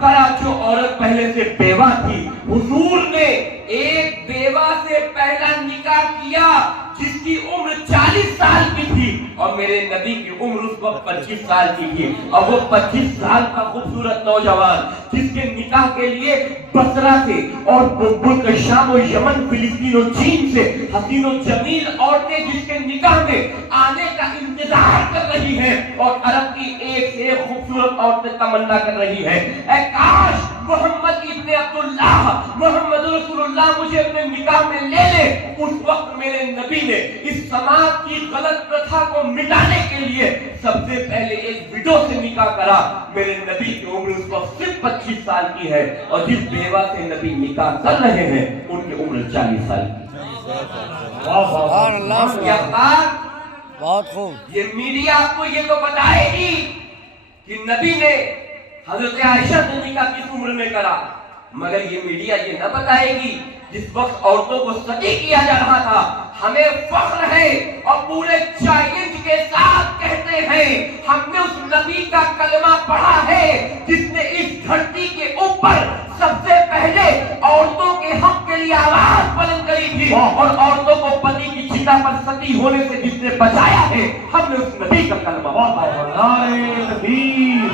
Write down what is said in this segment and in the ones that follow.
کرا جو عورت پہلے سے بیوہ تھی. حضور نے ایک بیوہ سے پہلا نکاح کیا جس کی عمر 40 سال کی تھی اور میرے نبی کی عمر اس وقت 25 سال کی تھی. اور وہ 25 سال کا خوبصورت نوجوان جس کے نکاح کے لیے بصرہ سے اور ملک شام و یمن فلسطین و چین سے حسین و جمیل عورتیں جس کے نکاح میں آنے کا انتظار کر رہی ہیں اور عرب کی ایک سے ایک خوبصورت عورتیں تمنا کر رہی ہیں اے کاش محمد ابن عبداللہ محمد رسول اللہ مجھے اپنے نکاح میں لے لے. اس وقت میرے نبی نے اس سماج کی غلط پرتھا کو مٹانے کے لیے سب سے پہلے ایک وڈو سے نکاح کرا. میرے نبی کی عمر اس وقت صرف 25 سال کی ہے اور جس بیوہ سے نبی نکاح کر رہے ہیں ان کی عمر 40 سال کی. سبحان اللہ. بہت خوب. یہ میڈیا آپ کو یہ تو بتائے گی کہ نبی نے حضرت عائشہ سے نکاح کس عمر میں کرا, مگر یہ میڈیا یہ نہ بتائے گی جس وقت عورتوں کو ستی کیا جا رہا تھا. ہمیں فخر ہے اور پورے چیلنج کے ساتھ کہتے ہیں ہم نے اس نبی کا کلمہ پڑھا ہے جس نے اس دھرتی کے اوپر سب سے پہلے عورتوں کے حق کے لیے آواز بلند کری تھی اور عورتوں کو پتی کی چتا پر ستی ہونے سے جس نے بچایا ہے ہم نے اس نبی کا کلمہ پڑھا. نعرہ تکبیر,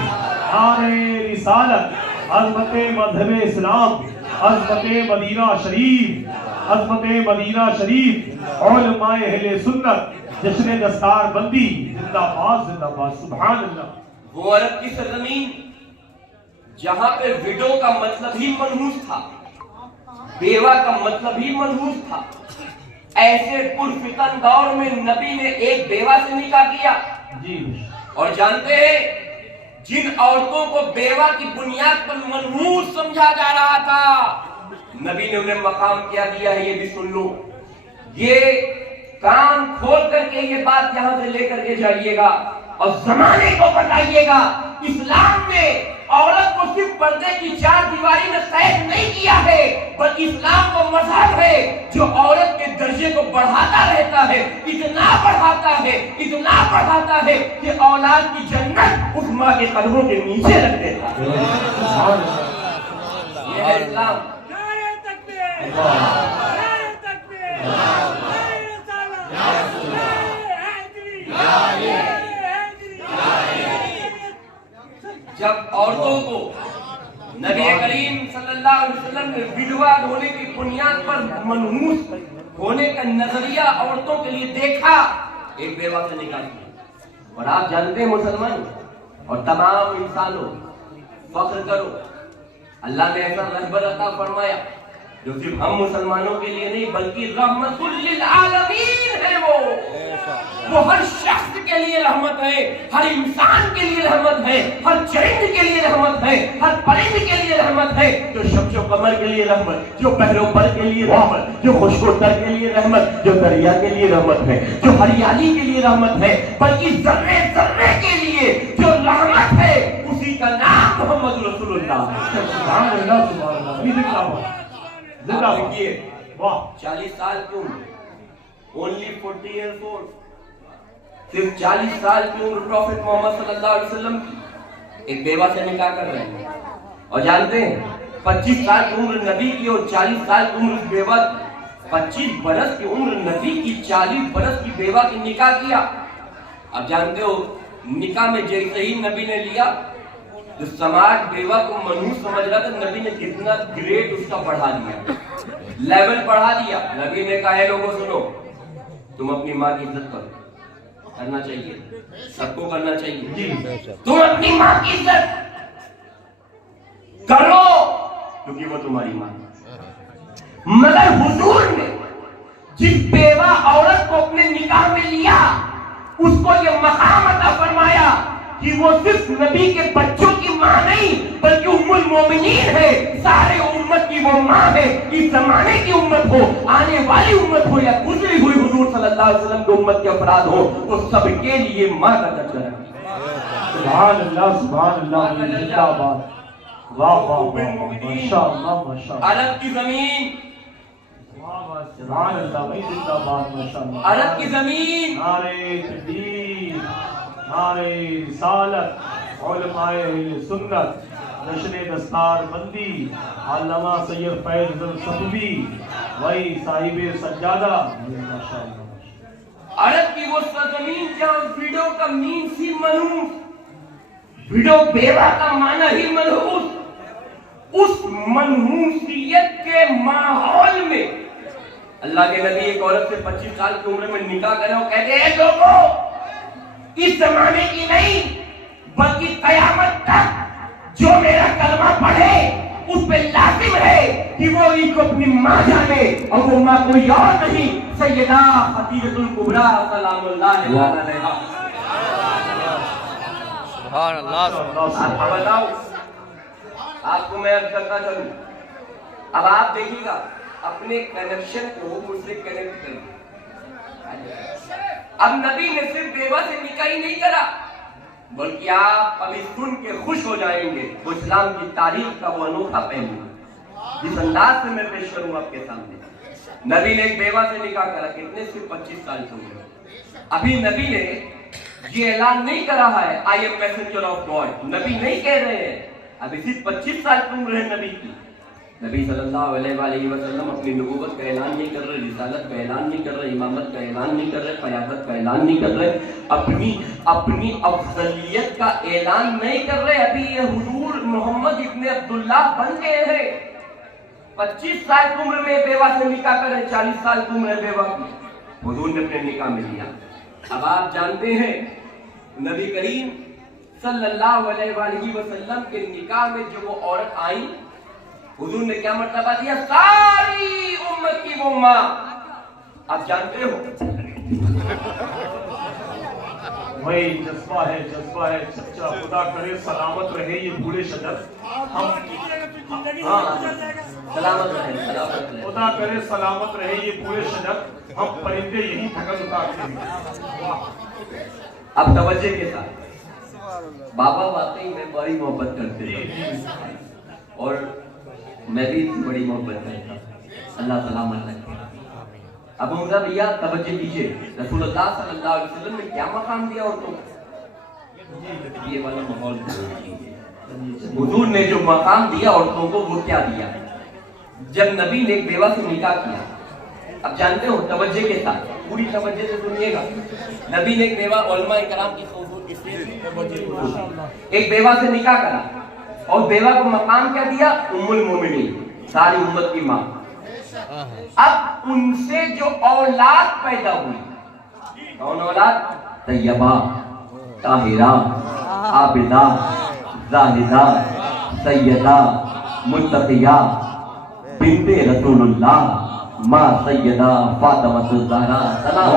نعرہ رسالت, عظمت مذہب اسلام, عظمت مدینہ شریف, عظمت مدینہ شریف, علماء اہل سنت, جشن دستار بندی, زندہ باد زندہ باد. سبحان اللہ. وہ عرب کی سرزمین جہاں پہ وڈو کا مطلب ہی منحوس تھا, بیوہ کا مطلب ہی منحوس تھا, ایسے پرفتن دور میں نبی نے ایک بیوہ سے نکاح کیا. جی. اور جانتے ہیں جن عورتوں کو بیوہ کی بنیاد پر منحوس سمجھا جا رہا تھا نبی نے انہیں مقام کیا دیا ہے. یہ بھی سن لو, یہ کان کھول کر کے یہ بات یہاں سے لے کر کے جائیے گا اور زمانے کو بتائیے گا. اسلام نے عورت کو صرف پردے کی چار دیواری میں قید نہیں کیا ہے بلکہ اسلام کو مذہب ہے جو عورت کے درجے کو بڑھاتا رہتا ہے, اتنا بڑھاتا ہے کہ اولاد کی جنت اس ماں کے قدموں کے نیچے رکھ دیتا ہے. یہ ہے اسلام. جب عورتوں کو نبی کریم صلی اللہ علیہ وسلم نے وڈوا ہونے کی بنیاد پر منحوس ہونے کا نظریہ عورتوں کے لیے دیکھا, ایک بیوہ سے نکاح کیا. اور آپ جانتے ہیں مسلمان اور تمام انسانوں فخر کرو, اللہ نے ایسا رہبر عطا فرمایا جو صرف ہم مسلمانوں کے لیے نہیں بلکہ رحمت للعالمین ہے. وہ ہر شخص کے لیے رحمت ہے, ہر انسان کے لیے رحمت ہے, ہر چرند کے لیے رحمت ہے, ہر پرند کے لیے رحمت ہے, جو شمس و قمر کے لیے رحمت, جو بحر و بر کے لیے رحمت, جو خشک و تر کے لیے رحمت, جو دریا کے لیے رحمت ہے, جو ہریالی کے لیے رحمت ہے, بلکہ ذرے ذرے کے لیے جو رحمت ہے اسی کا نام محمد رسول اللہ. سبحان اللہ. سبحان اللہ. آپ دیکھیے 40 سال کی عمر, only 40 years old, صرف 40 سال کی عمر پروفیٹ محمد صلی اللہ علیہ وسلم کی ایک بیوہ سے نکاح کر رہے ہیں. اور جانتے ہیں 25 سال کی عمر نبی کی اور 40 سال کی عمر بیوہ, 25 برس کی عمر نبی کی, 40 برس کی بیوہ کی نکاح کیا. اب جانتے ہو نکاح میں جیسے ہی نبی نے لیا جو سماج بیوہ کو منحوس سمجھ رہا تھا نبی نے کتنا گریڈ اس کا بڑھا دیا, لیول بڑھا دیا. نبی نے کہا ہے لوگوں سنو, تم اپنی ماں کی عزت کرو, کرنا چاہیے, سب کو کرنا چاہیے. تم اپنی ماں کی عزت کرو کیونکہ وہ تمہاری ماں. مگر حضور نے جس بیوہ عورت کو اپنے نکاح میں لیا اس کو یہ مقام عطا فرمایا کہ وہ صرف نبی کے بچوں کی ماں نہیں بلکہ ام المومنین ہے, سارے امت کی وہ ماں ہے. اس زمانے کی امت ہو, آنے والی امت ہو یا گزری ہوئی حضور صلی اللہ علیہ وسلم کی امت کے افراد ہو, وہ سب کے لیے ماں کا درجہ ہے. سبحان اللہ. سبحان اللہ. زندہ باد. واہ واہ واہ, ماشاءاللہ ماشاءاللہ. عرب کی زمین, سبحان اللہ. زندہ باد. ماشاءاللہ. عرب کی زمین, نعرہ تکبیر, نعرہ رسالت, علماء اہل سنت, जश्न दस्तार बंदी अल्लामा सैयद फैज सफवी वही साहिब सज्जादा माशाअल्लाह। अरब की वो सरजमीन जहाँ विडो का मीन ही मनहूस, विडो बेवा का माना ही मनहूस, उस मनहूसियत के माहौल में अल्लाह के नबी एक औरत से 25 साल की उम्र में निकाह करे और कहते हैं लोगों, इस जमाने की नहीं बल्कि कयामत तक जो मेरा कलमा पढ़े उस पे लाजिम है कि वो इनको अपनी माँ जाने, और वो माँ कोई और नहीं सैयदा खदीजतुल कुबरा सलामुल्लाह अलैहा। सुभान अल्लाह। आप बताओ, आपको मैं अर्ज करता चलूं, अब आप देखिएगा अपने कनेक्शन को मुझसे कनेक्ट करिए। अब नबी ने सिर्फ बेवा से निकाह ही नहीं करा, बल्कि आप अभी सुन के खुश हो जाएंगे वो इस्लाम की तारीख का वो अनोखा पहलू जिस अंदाज से मैं पेश करूं आपके सामने। नबी ने एक बेवा से निकाह करा, कितने? सिर्फ 25 साल की उम्र। अभी नबी ने ये ऐलान नहीं करा है I am messenger of God, नबी नहीं कह रहे हैं, अभी सिर्फ 25 साल की उम्र है नबी की। नबी सल्लल्लाहु अलैहि वसल्लम अपनी नबूवत का ऐलान नहीं कर रहे, रिसालत का ऐलान नहीं कर रहे, इमामत का ऐलान नहीं कर रहे, क़यादत का ऐलान नहीं कर रहे, अपनी अफजलियत का ऐलान नहीं कर रहे। अभी ये हुजूर मोहम्मद इब्ने अब्दुल्लाह बन गए हैं। 25 साल की उम्र में बेवा से निकाह करे, 40 साल की उम्र बेवा की हुजूर ने अपने निकाह में लिया। अब आप जानते हैं नबी करीम सल्लल्लाहु अलैहि वसल्लम के निकाह में जो वो औरत आई, हुजूर ने क्या मर्तबा दिया? सारी उम्मत की वो माँ। आप जानते हो वही जज्बा है सच्चा। खुदा करे सलामत रहे ये बूढ़े शजर, हम सलामत रहे। खुदा करे सलामत रहे ये बूढ़े शजर, हम परिंदे यही थकन उतारते हैं। अब तवज्जो के साथ, बाबा वाकई में बड़ी मोहब्बत करते हैं और मैं भी बड़ी मोहब्बत करता हूँ। अल्लाह सलामत रखे। अब मुझे भैया तवज्जो कीजिए, रसूलुल्लाह सल्लल्लाहु अलैहि वसल्लम ने क्या मकाम दिया औरतों को? ये वाला माहौल हुजूर ने जो मकाम दिया औरतों को वो क्या दिया? जब नबी ने एक बेवा से निकाह किया, अब जानते हो तवज्जो के साथ, पूरी तवज्जो से सुनिएगा। नबी ने एक बेवा, उलमा इकराम की एक बेवा से निकाह करा और बेवा को मकाम क्या दिया? उम्मुल मोमिनीन, सारी उम्मत की माँ। अब उनसे जो औलाद पैदा हुई, कौन औलाद? तैयबा, ताहिरा, आबिदा, जाहिदा, सैयदा, मुत्तकिया, बिन्ते रसूलुल्लाह, माँ सैयदा फातिमातुज़ ज़हरा सलाम।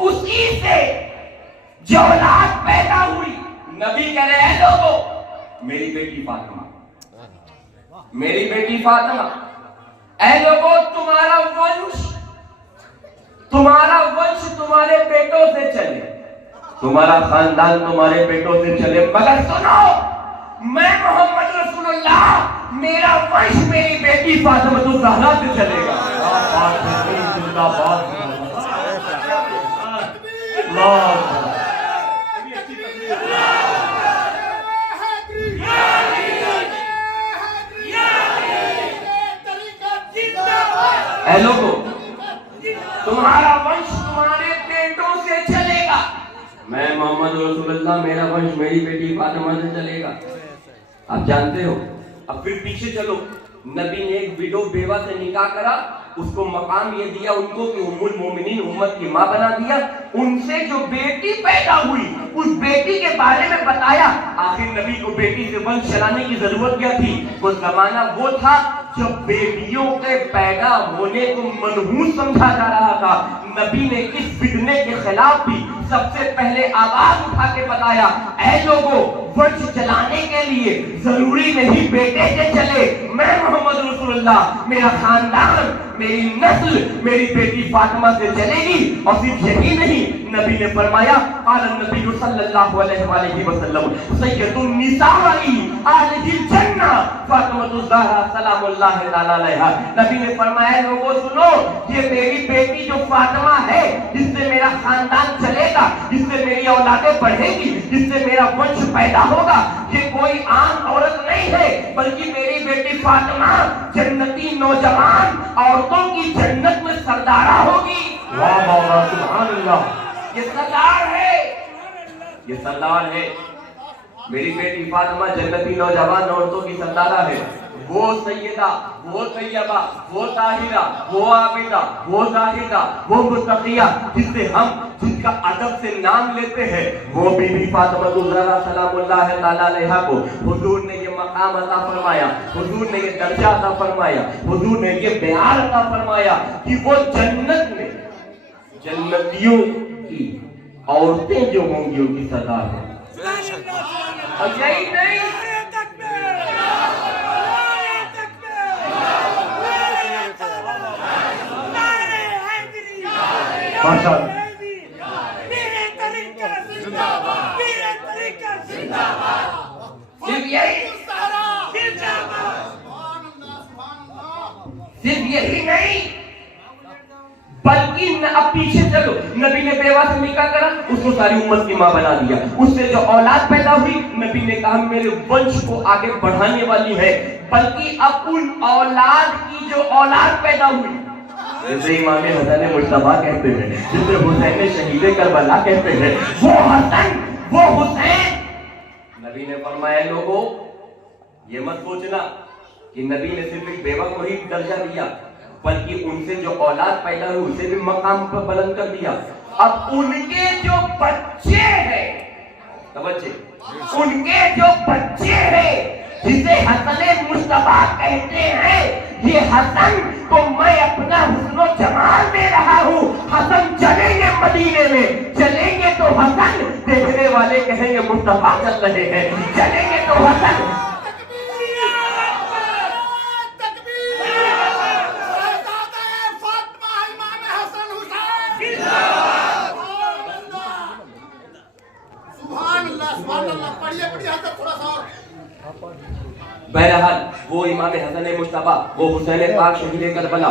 उसी से जो औलाद पैदा हुई, नबी कह रहे हैं लोगों, मेरी बेटी फातिमा, मेरी बेटी फातिमा, ऐ लोगों तुम्हारा वंश तुम्हारे बेटों से चले, तुम्हारा खानदान तुम्हारे बेटों से चले, मगर सुनो, मैं मोहम्मद रसूलुल्लाह, मेरा वंश मेरी बेटी फातिमातुज़ ज़हरा से चलेगा। ऐ लोगों, तुम्हारा वंश तुम्हारे बेटों से चलेगा। मैं मोहम्मद रसूलुल्लाह, मेरा वंश मेरी बेटी फातिमा से चलेगा। आप जानते हो, अब फिर पीछे चलो, नबी ने एक विडो बेवा से निकाह करा, उसको मकाम ये दिया उनको कि उम्मुल मोमिनीन, उम्मत की माँ बना दिया। उनसे जो बेटी पैदा हुई, उस बेटी के बारे में बताया। आखिर नबी को बेटी से वंश चलाने की जरूरत क्या थी? वो जमाना वो था जब बेटियों के पैदा होने को मनहूस समझा जा रहा था। नबी ने इस फितने के खिलाफ भी सबसे पहले आवाज उठा के बताया, ऐ लोगों, वंश चलाने के लिए जरूरी नहीं बेटे से चले, मैं मोहम्मद रसूलुल्लाह, मेरा खानदान, मेरी नस्ल मेरी बेटी फातिमा से चलेगी। और सिर्फ यही नहीं, नबी ने फरमाया आलम नबी सल्लल्लाहु अलैहि वसल्लम सैयदुन निसाई अहलिल जन्नह फातिमा ज़हरा सलामुल्लाह तआला अलैहा। नबी ने फरमाया लोगों सुनो, ये मेरी बेटी जो फातिमा है, जिससे मेरा खानदान चलेगा, जिससे मेरी औलादें बढ़ेगी, जिससे मेरा वंश पैदा होगा, ये कोई आम औरत नहीं है, बल्कि मेरी बेटी फातिमा जन्नती नौजवान औरतों की जन्नत में सरदारा होगी। वाह मौला सुभान अल्लाह। ये सरदार है, ये सरदार है। मेरी बेटी फातिमा जन्नती नौजवान औरतों की सरदारा है। वो सैयदा, वो तैयबा, वो ताहिरा, वो आबिदा, वो जाहिदा, वो मुत्तकिया, जिसका अदब से नाम लेते हैं, वो बीबी फातिमा ज़हरा सलामुल्लाह तआला अलैहा को हुजूर ने ये मकाम अता फरमाया, हुजूर ने ये दर्जा अता फरमाया, हुजूर ने ये बयान अता फरमाया कि वो जन्नत में जन्नतियों की औरतें जो होंगी उनकी सरदार है। और यही नहीं, माशाअल्लाह। सिर्फ यही नहीं, बल्कि अब पीछे चलो, नबी ने बेवा से निकाह करा, उसको सारी उम्मत की माँ बना दिया। उससे जो औलाद पैदा हुई, नबी ने कहा मेरे वंश को आगे बढ़ाने वाली है। बल्कि अब उन औलाद की जो औलाद पैदा हुई, जिसे इमाम हसन मुज्तबा कहते हैं, जिसे हुसैन शहीद करबला कहते हैं, वो हसन, वो हुसैन। नबी ने फरमाया लोगों, ये मत सोचना कि नबी ने सिर्फ एक बेवा को ही दर्जा दिया, बल्कि उनसे जो औलाद पैदा हुई उसे भी मकाम पर बुलंद कर दिया। अब उनके जो बच्चे हैं, उनके जो बच्चे हैं, जिसे हसन मुज्तबा कहते हैं, ये हसन को मैं अपना हुस्न जमाल दे रहा हूँ। हसन चलेंगे मदीने में, चलेंगे तो हसन, देखने वाले कहेंगे मुस्तफा चल रहे हैं, चलेंगे तो हसन। बहरहाल वो इमाम हसन मुज्तबा, वो हुसैन पाक शहीद करबला,